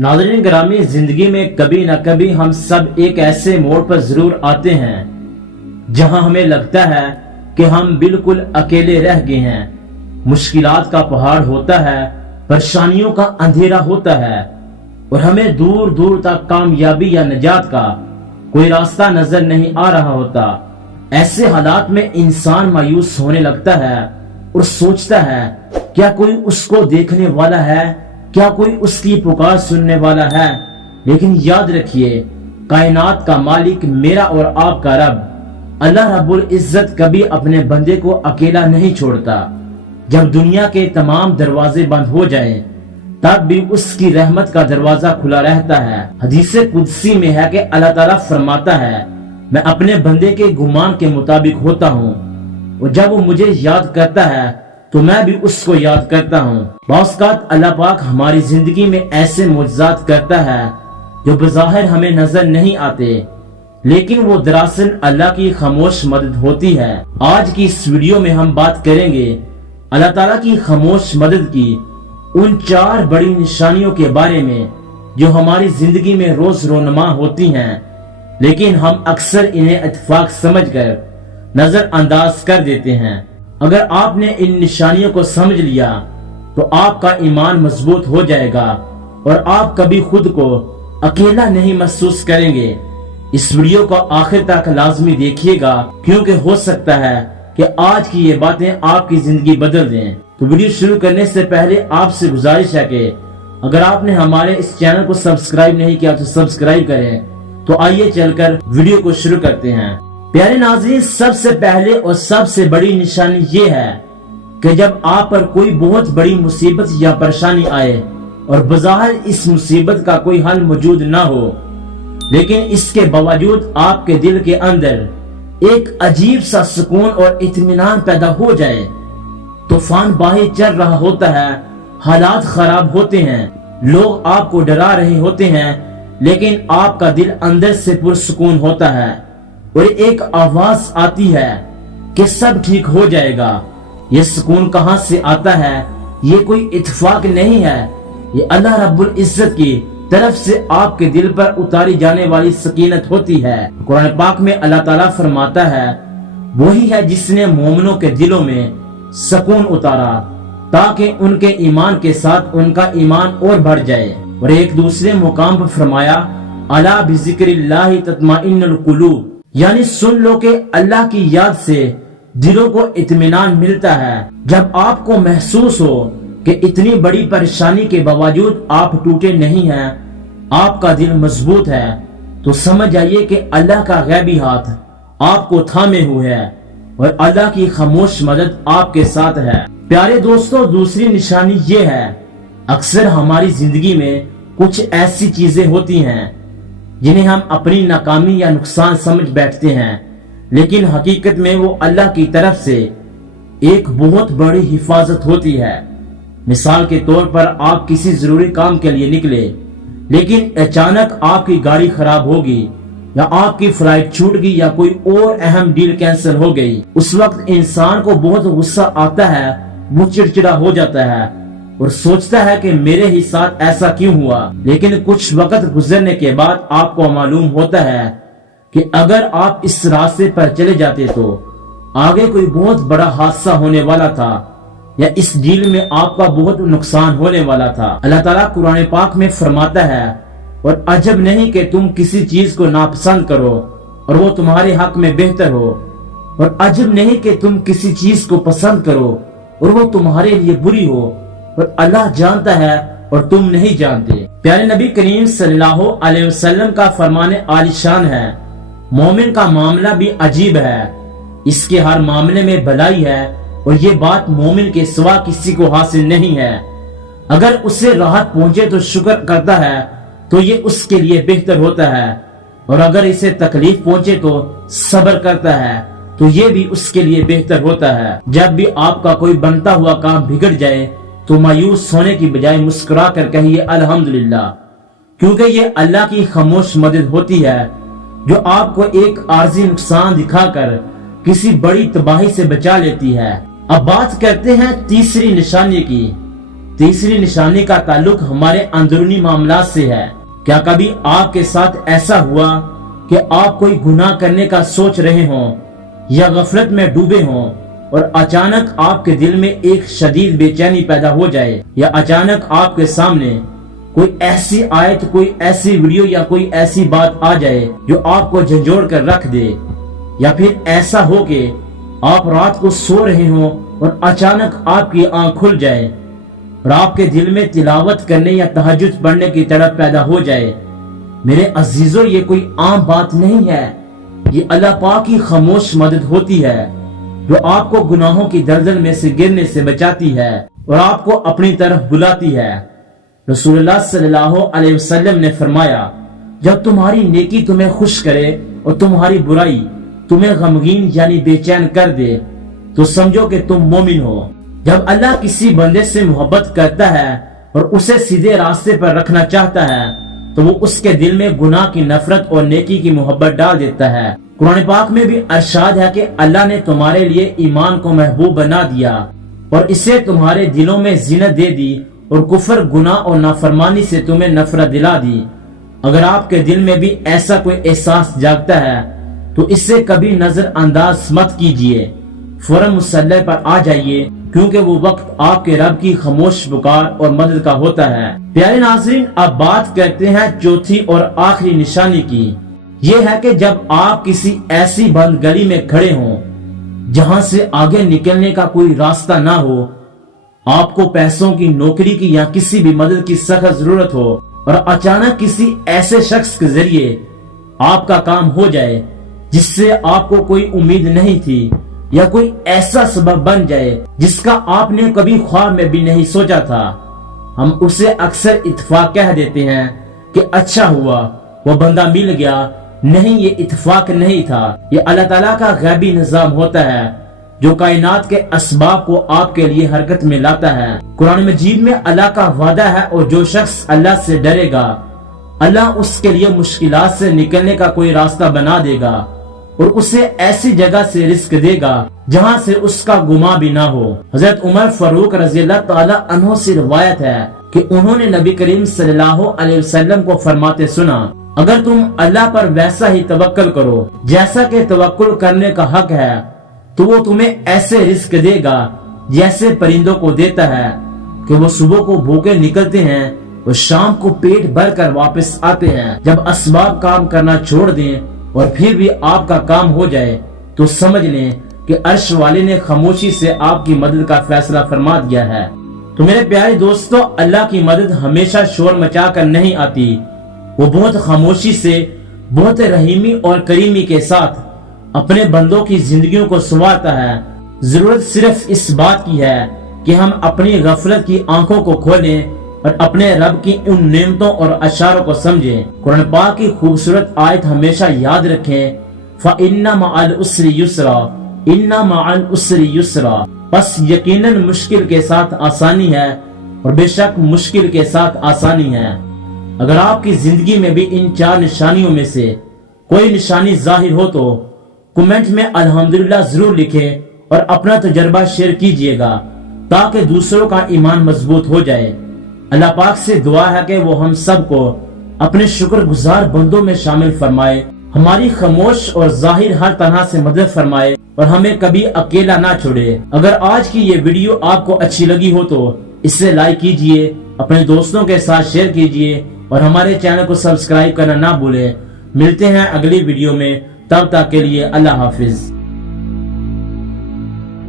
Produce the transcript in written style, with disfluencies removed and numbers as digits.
नाज़रीन ग्रामी, जिंदगी में कभी न कभी हम सब एक ऐसे मोड़ पर जरूर आते हैं जहां हमें लगता है कि हम बिल्कुल अकेले रह गए हैं। मुश्किलात का पहाड़ होता है, परेशानियों का अंधेरा होता है और हमें दूर दूर तक कामयाबी या निजात का कोई रास्ता नजर नहीं आ रहा होता। ऐसे हालात में इंसान मायूस होने लगता है और सोचता है क्या कोई उसको देखने वाला है, क्या कोई उसकी पुकार सुनने वाला है। लेकिन याद रखिए, कायनात का मालिक मेरा और आपका रब अल्लाह रब्बुल इज्जत कभी अपने बंदे को अकेला नहीं छोड़ता। जब दुनिया के तमाम दरवाजे बंद हो जाएं, तब भी उसकी रहमत का दरवाजा खुला रहता है। हदीसे कुदसी में है कि अल्लाह ताला फरमाता है, मैं अपने बंदे के गुमान के मुताबिक होता हूँ और जब वो मुझे याद करता है तो मैं भी उसको याद करता हूँ। बावस्कात अल्लाह पाक हमारी जिंदगी में ऐसे मुआजिज़ात करता है जो बज़ाहिर हमें नजर नहीं आते, लेकिन वो दरअसल अल्लाह की खामोश मदद होती है। आज की इस वीडियो में हम बात करेंगे अल्लाह ताला की खामोश मदद की उन 4 बड़ी निशानियों के बारे में जो हमारी जिंदगी में रोज रोनमा होती हैं, लेकिन हम अक्सर इन्हें इत्तेफाक समझकर नजरअंदाज कर देते हैं। अगर आपने इन निशानियों को समझ लिया तो आपका ईमान मजबूत हो जाएगा और आप कभी खुद को अकेला नहीं महसूस करेंगे। इस वीडियो को आखिर तक लाजमी देखिएगा, क्योंकि हो सकता है कि आज की ये बातें आपकी जिंदगी बदल दें। तो वीडियो शुरू करने से पहले आपसे गुजारिश है कि अगर आपने हमारे इस चैनल को सब्सक्राइब नहीं किया तो सब्सक्राइब करें। तो आइए चलकर वीडियो को शुरू करते हैं। प्यारे नाज़रीन, सबसे पहले और सबसे बड़ी निशानी ये है कि जब आप पर कोई बहुत बड़ी मुसीबत या परेशानी आए और बज़ाहिर इस मुसीबत का कोई हल मौजूद ना हो, लेकिन इसके बावजूद आपके दिल के अंदर एक अजीब सा सुकून और इत्मीनान पैदा हो जाए। तूफान बाहर चल रहा होता है, हालात खराब होते हैं, लोग आपको डरा रहे होते हैं, लेकिन आपका दिल अंदर से पुरसुकून होता है और एक आवाज आती है कि सब ठीक हो जाएगा। ये सुकून कहां से आता है? ये कोई इत्तेफाक नहीं है, ये अल्लाह रब्बुल इज्जत की तरफ से आपके दिल पर उतारी जाने वाली सकीनत होती है। कुरान पाक में अल्लाह ताला फरमाता है, वही है जिसने मोमिनों के दिलों में सुकून उतारा ताकि उनके ईमान के साथ उनका ईमान और बढ़ जाए। और एक दूसरे मुकाम पर फरमाया, अला बिज़िक्रिल्लाहि तत्माइन्नुल कुलूब, यानी सुन लो कि अल्लाह की याद से दिलों को इत्मीनान मिलता है। जब आपको महसूस हो कि इतनी बड़ी परेशानी के बावजूद आप टूटे नहीं हैं, आपका दिल मजबूत है, तो समझ जाइए कि अल्लाह का गैबी हाथ आपको थामे हुए है और अल्लाह की खामोश मदद आपके साथ है। प्यारे दोस्तों, दूसरी निशानी ये है, अक्सर हमारी जिंदगी में कुछ ऐसी चीजें होती हैं जिन्हें हम अपनी नाकामी या नुकसान समझ बैठते हैं, लेकिन हकीकत में वो अल्लाह की तरफ से एक बहुत बड़ी हिफाजत होती है। मिसाल के तौर पर आप किसी जरूरी काम के लिए निकले, लेकिन अचानक आपकी गाड़ी खराब होगी या आपकी फ्लाइट छूट गई या कोई और अहम डील कैंसिल हो गई। उस वक्त इंसान को बहुत गुस्सा आता है, वो चिड़चिड़ा हो जाता है और सोचता है कि मेरे ही साथ ऐसा क्यों हुआ। लेकिन कुछ वक्त गुजरने के बाद आपको मालूम होता है कि अगर आप इस रास्ते पर चले जाते तो आगे कोई बहुत बड़ा हादसा होने वाला था या इस डील में आपका बहुत नुकसान होने वाला था। अल्लाह ताला कुरान पाक में फरमाता है, और अजब नहीं कि तुम किसी चीज को नापसंद करो और वो तुम्हारे हक में बेहतर हो, और अजब नहीं कि तुम किसी चीज को पसंद करो और वो तुम्हारे लिए बुरी हो, और अल्लाह जानता है और तुम नहीं जानते। प्यारे नबी करीम सल्लल्लाहु अलैहि वसल्लम का फरमाने आलिशान है, मोमिन का मामला भी अजीब है, इसके हर मामले में भलाई है और ये बात मोमिन के सिवा किसी को हासिल नहीं है। अगर उसे राहत पहुंचे तो शुक्र करता है तो ये उसके लिए बेहतर होता है, और अगर इसे तकलीफ पहुंचे तो सब्र करता है तो ये भी उसके लिए बेहतर होता है। जब भी आपका कोई बनता हुआ काम बिगड़ जाए तो मायूस होने की बजाय मुस्कुरा कर कहिए अल्हम्दुलिल्लाह, क्योंकि ये अल्लाह की खामोश मदद होती है जो आपको एक आर्जी नुकसान दिखाकर किसी बड़ी तबाही से बचा लेती है। अब बात करते हैं तीसरी निशानी की। تیسری نشانی کا تعلق ہمارے اندرونی معاملات سے ہے۔ کیا کبھی آپ کے ساتھ ایسا ہوا کہ آپ کوئی گناہ کرنے کا سوچ رہے ہوں یا غفلت میں ڈوبے ہوں اور اچانک آپ کے دل میں ایک شدید بے چینی پیدا ہو جائے، یا اچانک آپ کے سامنے کوئی ایسی آیت، کوئی ایسی ویڈیو یا کوئی ایسی بات آ جائے جو آپ کو جھنجھوڑ کر رکھ دے، یا پھر ایسا ہو کہ آپ رات کو سو رہے ہوں اور اچانک آپ کی آنکھ کھل جائے اور آپ کے دل میں تلاوت کرنے یا تہجد پڑھنے کی تڑپ پیدا ہو جائے۔ میرے عزیزوں، یہ کوئی عام بات نہیں ہے، یہ اللہ پاک کی خاموش مدد ہوتی ہے جو آپ کو گناہوں کی دلدل میں سے گرنے سے بچاتی ہے اور آپ کو اپنی طرف بلاتی ہے۔ رسول اللہ صلی اللہ علیہ وسلم نے فرمایا، جب تمہاری نیکی تمہیں خوش کرے اور تمہاری برائی تمہیں غمگین یعنی بے چین کر دے تو سمجھو کہ تم مومن ہو۔ جب اللہ کسی بندے سے محبت کرتا ہے اور اسے سیدھے راستے پر رکھنا چاہتا ہے تو وہ اس کے دل میں گناہ کی نفرت اور نیکی کی محبت ڈال دیتا ہے۔ قرآن پاک میں بھی ارشاد ہے کہ اللہ نے تمہارے لیے ایمان کو محبوب بنا دیا اور اسے تمہارے دلوں میں زینت دے دی اور کفر، گناہ اور نافرمانی سے تمہیں نفرت دلا دی۔ اگر آپ کے دل میں بھی ایسا کوئی احساس جاگتا ہے تو اس سے کبھی نظر انداز مت کیجیے، فوراً مصلی پر آ جائیے، کیونکہ وہ وقت آپ کے رب کی خاموش پکار اور مدد کا ہوتا ہے۔ پیارے ناظرین، اب بات کرتے ہیں چوتھی اور آخری نشانی کی۔ یہ ہے کہ جب آپ کسی ایسی بند گلی میں کھڑے ہوں جہاں سے آگے نکلنے کا کوئی راستہ نہ ہو، آپ کو پیسوں کی، نوکری کی یا کسی بھی مدد کی سخت ضرورت ہو اور اچانک کسی ایسے شخص کے ذریعے آپ کا کام ہو جائے جس سے آپ کو کوئی امید نہیں تھی، یا کوئی ایسا سبب بن جائے جس کا آپ نے کبھی خواب میں بھی نہیں سوچا تھا، ہم اسے اکثر اتفاق کہہ دیتے ہیں کہ اچھا ہوا وہ بندہ مل گیا۔ نہیں، یہ اتفاق نہیں تھا، یہ اللہ تعالیٰ کا غیبی نظام ہوتا ہے جو کائنات کے اسباب کو آپ کے لیے حرکت میں لاتا ہے۔ قرآن مجید میں اللہ کا وعدہ ہے، اور جو شخص اللہ سے ڈرے گا اللہ اس کے لیے مشکلات سے نکلنے کا کوئی راستہ بنا دے گا اور اسے ایسی جگہ سے رزق دے گا جہاں سے اس کا گما بھی نہ ہو۔ حضرت عمر فاروق رضی اللہ تعالی عنہ سے روایت ہے کہ انہوں نے نبی کریم صلی اللہ علیہ وسلم کو فرماتے سنا، اگر تم اللہ پر ویسا ہی توکل کرو جیسا کہ توکل کرنے کا حق ہے تو وہ تمہیں ایسے رزق دے گا جیسے پرندوں کو دیتا ہے کہ وہ صبح کو بھوکے نکلتے ہیں اور شام کو پیٹ بھر کر واپس آتے ہیں۔ جب اسباب کام کرنا چھوڑ دیں اور پھر بھی آپ کا کام ہو جائے تو سمجھ لیں کہ عرش والے نے خاموشی سے آپ کی مدد کا فیصلہ فرما دیا ہے۔ تو میرے پیارے دوستو، اللہ کی مدد ہمیشہ شور مچا کر نہیں آتی، وہ بہت خاموشی سے، بہت رحیمی اور کریمی کے ساتھ اپنے بندوں کی زندگیوں کو سنوارتا ہے۔ ضرورت صرف اس بات کی ہے کہ ہم اپنی غفلت کی آنکھوں کو کھولیں اور اپنے رب کی ان نعمتوں اور اشاروں کو سمجھیں۔ قرآن پاک کی خوبصورت آیت ہمیشہ یاد رکھیں، فَإِنَّ مَعَ الْعُسْرِ يُسْرًا، إِنَّ مَعَ الْعُسْرِ يُسْرًا، پس یقیناً مشکل کے ساتھ آسانی ہے، اور بے شک مشکل کے ساتھ آسانی ہے۔ اگر آپ کی زندگی میں بھی ان 4 نشانیوں میں سے کوئی نشانی ظاہر ہو تو کمنٹ میں الحمدللہ ضرور لکھیں اور اپنا تجربہ شیئر کیجئے گا تاکہ دوسروں کا ایمان مضبوط ہو جائے۔ اللہ پاک سے دعا ہے کہ وہ ہم سب کو اپنے شکر گزار بندوں میں شامل فرمائے، ہماری خاموش اور ظاہر ہر طرح سے مدد فرمائے اور ہمیں کبھی اکیلا نہ چھوڑے۔ اگر آج کی یہ ویڈیو آپ کو اچھی لگی ہو تو اسے لائک کیجئے، اپنے دوستوں کے ساتھ شیئر کیجئے اور ہمارے چینل کو سبسکرائب کرنا نہ بھولیں۔ ملتے ہیں اگلی ویڈیو میں، تب تک کے لیے اللہ حافظ۔